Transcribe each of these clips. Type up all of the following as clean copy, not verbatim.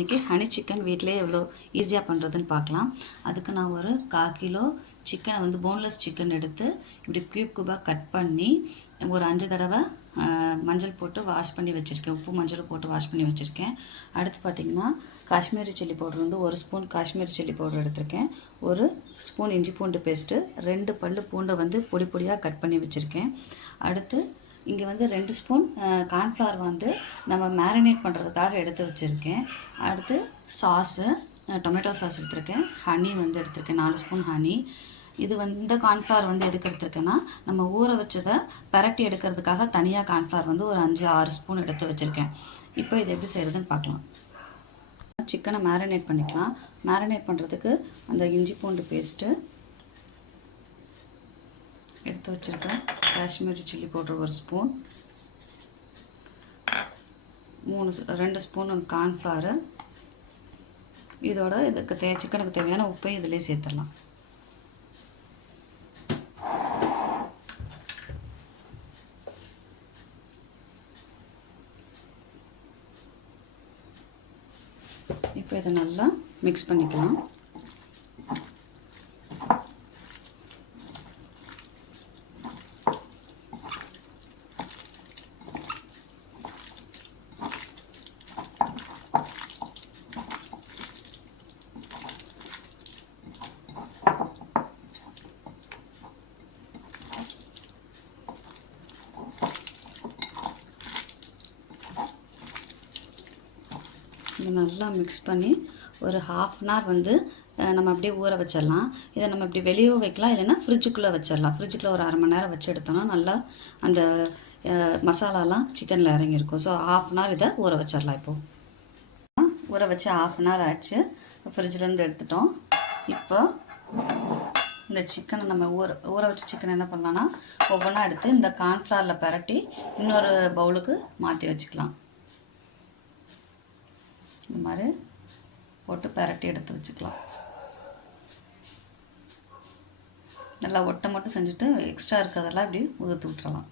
இன்றைக்கி honey chicken வீட்டிலே எவ்வளோ ஈஸியாக பண்ணுறதுன்னு பார்க்கலாம். அதுக்கு நான் ஒரு 1/4 கிலோ சிக்கனை வந்து போன்லெஸ் சிக்கன் எடுத்து இப்படி க்யூபாக கட் பண்ணி ஒரு 5 தடவை மஞ்சள் போட்டு வாஷ் பண்ணி வச்சுருக்கேன். உப்பு மஞ்சள் போட்டு வாஷ் பண்ணி வச்சுருக்கேன். அடுத்து பார்த்திங்கன்னா காஷ்மீரி சில்லி பவுடர் வந்து 1 ஸ்பூன் காஷ்மீரி சில்லி பவுடர் எடுத்திருக்கேன். 1 ஸ்பூன் இஞ்சி பூண்டு பேஸ்ட்டு, 2 பல்லு பூண்டை வந்து பொடி பொடியாக கட் பண்ணி வச்சுருக்கேன். அடுத்து இங்கே வந்து 2 ஸ்பூன் கார்ன்ஃப்ளவர் வந்து நம்ம மேரினேட் பண்ணுறதுக்காக எடுத்து வச்சுருக்கேன். அடுத்து சாஸு, டொமேட்டோ சாஸ் எடுத்திருக்கேன். ஹனி வந்து எடுத்திருக்கேன், 4 ஸ்பூன் ஹனி. இது வந்து இந்த கார்ன்ஃப்ளவர் வந்து எதுக்கு எடுத்திருக்கேன்னா, நம்ம ஊற வச்சதை பரட்டி எடுக்கிறதுக்காக தனியாக கார்ன்ஃப்ளவர் வந்து ஒரு 5-6 ஸ்பூன் எடுத்து வச்சுருக்கேன். இப்போ இது எப்படி செய்கிறதுன்னு பார்க்கலாம். சிக்கனை மேரினேட் பண்ணிக்கலாம். மேரினேட் பண்ணுறதுக்கு அந்த இஞ்சி பூண்டு பேஸ்ட்டு எடுத்து வச்சுருக்கேன். Kashmiri chilli powder 1 spoon, 2 spoon cornflour. இதோட இதுக்கு சிக்கனுக்கு தேவையான உப்பை இதிலே சேர்த்துடலாம். இப்போ இதை நல்லா மிக்ஸ் பண்ணிக்கலாம். இது நல்லா மிக்ஸ் பண்ணி ஒரு 1/2 அன் ஹவர் வந்து நம்ம அப்படியே ஊற வச்சிடலாம். இதை நம்ம இப்படி வெளியே வைக்கலாம், இல்லைன்னா ஃப்ரிட்ஜுக்குள்ளே வச்சிடலாம். ஃப்ரிட்ஜுக்குள்ளே ஒரு 1/2 மணி நேரம் வச்சு எடுத்தோம்னா நல்லா அந்த மசாலாலாம் சிக்கனில் இறங்கியிருக்கும். ஸோ 1/2 அன் ஹவர் இதை ஊற வச்சிடலாம். இப்போது ஊற வச்சு 1/2 அன் ஹவர் ஆச்சு. ஃப்ரிட்ஜிலேருந்து எடுத்துட்டோம். இப்போ இந்த சிக்கனை நம்ம ஊற வச்ச சிக்கன் என்ன பண்ணலான்னா, ஒவ்வொன்றா எடுத்து இந்த கார்ன்ஃப்ளவரில் பரட்டி இன்னொரு பவுலுக்கு மாற்றி வச்சுக்கலாம். இந்த மாதிரி போட்டு பரட்டி எடுத்து வச்சுக்கலாம். நல்லா ஒட்டை மட்டும் செஞ்சுட்டு எக்ஸ்ட்ரா இருக்கிறதெல்லாம் இப்படி உதுத்து விட்டுறலாம்.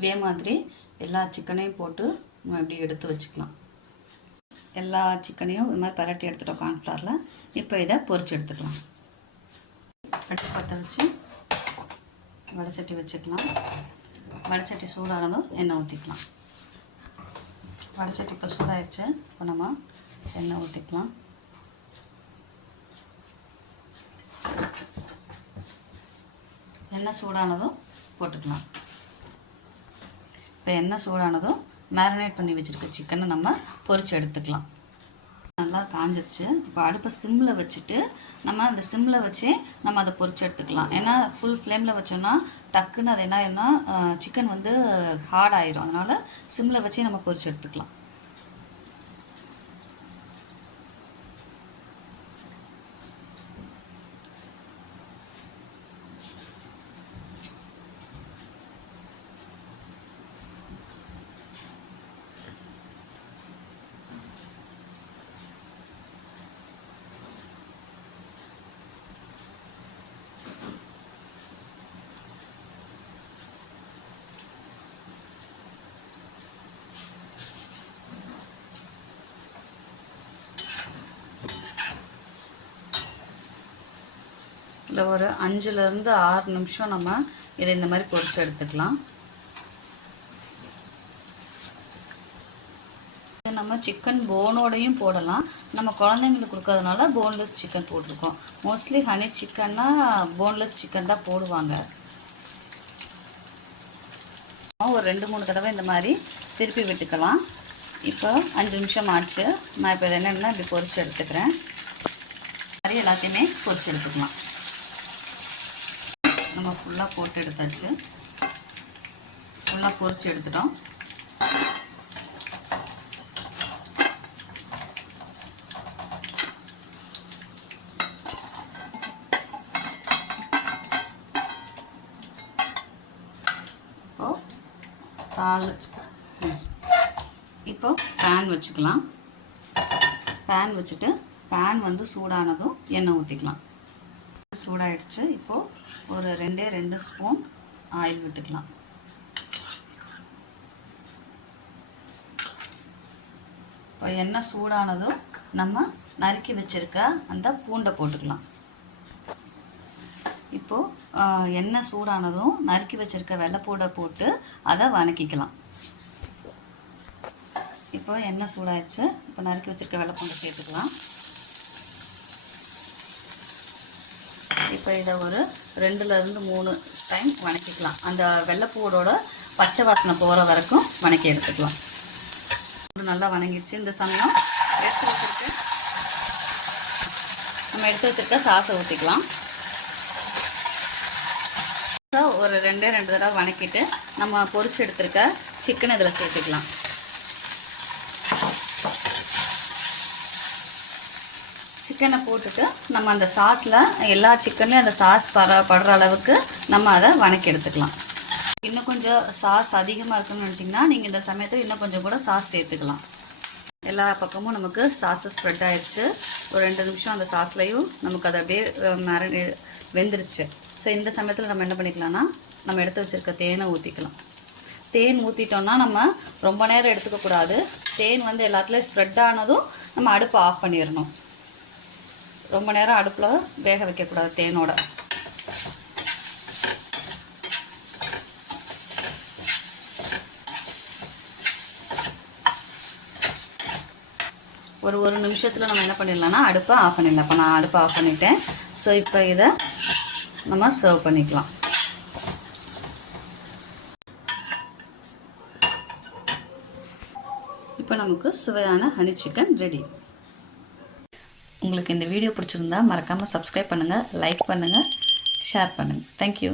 இதே மாதிரி எல்லா சிக்கனையும் போட்டு நம்ம இப்படி எடுத்து வச்சுக்கலாம். எல்லா சிக்கனையும் இது மாதிரி பரட்டி எடுத்துட்டோம் கார்ன்ஃப்ளவரில். இப்போ இதை பொரிச்சு எடுத்துக்கலாம். அடுப்பு பற்ற வச்சு வடைச்சட்டி வச்சுக்கலாம். வடைச்சட்டி சூடானதும் எண்ணெய் ஊற்றிக்கலாம். வடைச்சட்டி இப்போ சூடாகிடுச்சு. இப்போ நம்ம எண்ணெய் ஊற்றிக்கலாம். எண்ணெய் சூடானதும் போட்டுக்கலாம். இப்போ எண்ணெய் சூடானதும் மேரினேட் பண்ணி வச்சுருக்க சிக்கனை நம்ம பொரிச்சு எடுத்துக்கலாம். நல்லா காஞ்சிருச்சு. இப்போ அடுப்பை சிம்மில் வச்சுட்டு நம்ம அந்த சிம்மில் வச்சே நம்ம அதை பொரிச்சு எடுத்துக்கலாம். ஏன்னா ஃபுல் ஃப்ளேமில் வச்சோன்னா டக்குன்னு அது என்ன ஆயிரும்னா சிக்கன் வந்து ஹார்ட் ஆயிரும். அதனால் சிம்மில் வச்சே நம்ம பொரிச்சு எடுத்துக்கலாம். இல்லை ஒரு 5லேருந்து 6 நிமிஷம் நம்ம இதை இந்த மாதிரி பொரிச்சு எடுத்துக்கலாம். நம்ம சிக்கன் போனோடையும் போடலாம். நம்ம குழந்தைங்களுக்கு கொடுக்கறதுனால போன்லெஸ் சிக்கன் போட்டிருக்கோம். மோஸ்ட்லி ஹனி சிக்கன்னா போன்லெஸ் சிக்கன் தான் போடுவாங்க. ஒரு 2-3 தடவை இந்த மாதிரி திருப்பி விட்டுக்கலாம். இப்போ 5 நிமிஷம் ஆச்சு. நான் இப்போ இதை என்னென்னா இப்படி பொரிச்சு எடுத்துக்கிறேன். மாதிரி எல்லாத்தையுமே பொரிச்சு எடுத்துக்கலாம். நம்ம ஃபுல்லாக போட்டு எடுத்தாச்சு. ஃபுல்லாக பொரிச்சு எடுத்துட்டோம். இப்போ பேன் வச்சுக்கலாம். பேன் வச்சுட்டு பேன் வந்து சூடானதும் எண்ணெய் ஊற்றிக்கலாம். சூடாயிடுச்சு. இப்போது ஒரு 2 ஸ்பூன் ஆயில் விட்டுக்கலாம். இப்போ எண்ணெய் சூடானதும் நம்ம நறுக்கி வச்சுருக்க அந்த பூண்டை போட்டுக்கலாம். இப்போது எண்ணெய் சூடானதும் நறுக்கி வச்சுருக்க வெள்ளைப்பூடை போட்டு அதை வதக்கிக்கலாம். இப்போ எண்ணெய் சூடாயிடுச்சு. இப்போ நறுக்கி வச்சுருக்க வெள்ளைப்பூண்டை சேர்த்துக்கலாம். இப்போ இதை ஒரு 2லேருந்து 3 டைம் வதக்கிக்கலாம். அந்த வெள்ளைப்பூடோட பச்சை வாசனை போகிற வரைக்கும் வதக்கி எடுத்துக்கலாம். நல்லா வதங்கிடுச்சு. இந்த சமயம் நம்ம எடுத்து வச்சுருக்க சாஸை ஊற்றிக்கலாம். ஒரு 2 தடவை வதக்கிட்டு நம்ம பொரிச்சு எடுத்துருக்க சிக்கனை இதில் சேர்த்துக்கலாம். சிக்கனை போட்டுட்டு நம்ம அந்த சாஸில் எல்லா சிக்கன்லேயும் அந்த சாஸ் படுற அளவுக்கு நம்ம அதை வதக்கி எடுத்துக்கலாம். இன்னும் கொஞ்சம் சாஸ் அதிகமாக இருக்குன்னு நினச்சிங்கன்னா நீங்கள் இந்த சமயத்தில் இன்னும் கொஞ்சம் கூட சாஸ் சேர்த்துக்கலாம். எல்லா பக்கமும் நமக்கு சாஸஸ் ஸ்ப்ரெட் ஆகிடுச்சு. ஒரு 2 நிமிஷம் அந்த சாஸ்லையும் நமக்கு அது அப்படியே வெந்துருச்சு. ஸோ இந்த சமயத்தில் நம்ம என்ன பண்ணிக்கலாம்னா நம்ம எடுத்து வச்சுருக்க தேனை ஊற்றிக்கலாம். தேன் ஊற்றிட்டோம்னா நம்ம ரொம்ப நேரம் எடுத்துக்கக்கூடாது. தேன் வந்து எல்லாத்துலேயும் ஸ்ப்ரெட் ஆனதும் நம்ம அடுப்பை ஆஃப் பண்ணிடணும். ரொம்ப நேரம் அடுப்பில் வேக வைக்கக்கூடாது தேனோட. ஒரு நிமிஷத்தில் நம்ம என்ன பண்ணிடலாம்னா அடுப்பை ஆஃப் பண்ணிடலாம். இப்போ நான் அடுப்பை ஆஃப் பண்ணிட்டேன். ஸோ இப்போ இதை நம்ம சர்வ் பண்ணிக்கலாம். இப்போ நமக்கு சுவையான ஹனி சிக்கன் ரெடி. உங்களுக்கு இந்த வீடியோ பிடிச்சிருந்தா மறக்காமல் சப்ஸ்கிரைப் பண்ணுங்கள், லைக் பண்ணுங்கள், ஷேர் பண்ணுங்கள். தேங்க்யூ.